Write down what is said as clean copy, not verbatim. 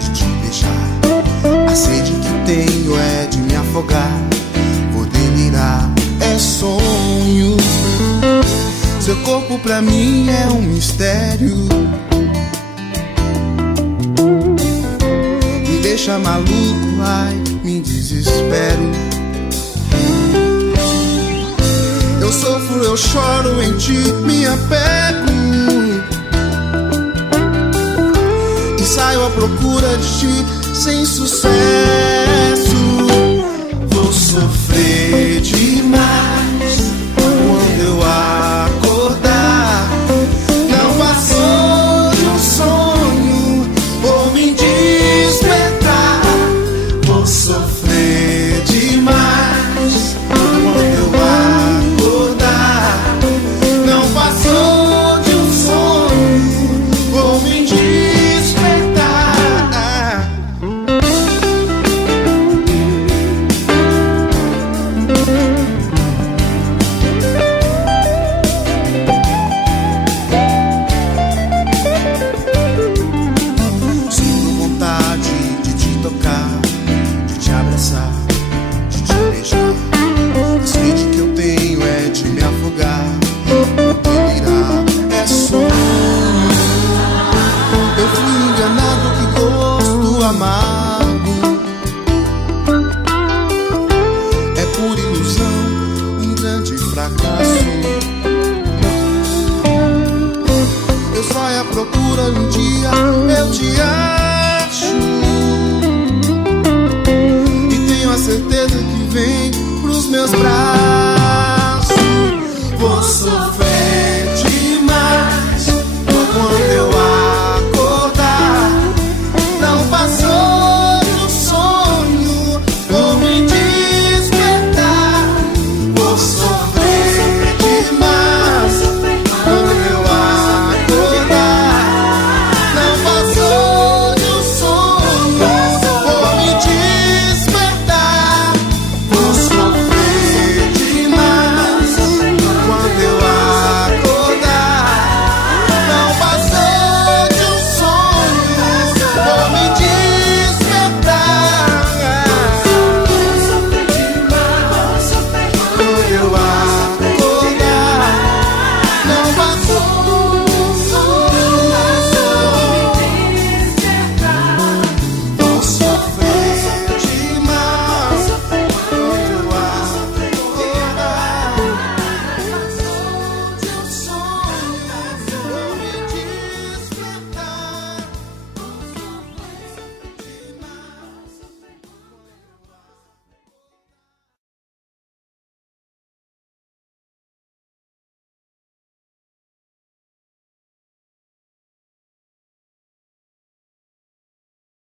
De te beijar. A sede que tenho é de me afogar. Vou delirar, é sonho. Seu corpo pra mim é um mistério. Me deixa maluco, ai, me desespero. Eu sofro, eu choro, em ti me apego. Saio à procura de ti sem sucesso. Vou sofrer demais quando eu acordar. Não passou de um sonho, vou me despertar. Vou sofrer demais quando eu acordar. Não passou de um sonho, vou me despertar. Amargo é por ilusão, um grande fracasso. Eu saio à procura, um dia eu te acho. E tenho a certeza que vem pros meus braços.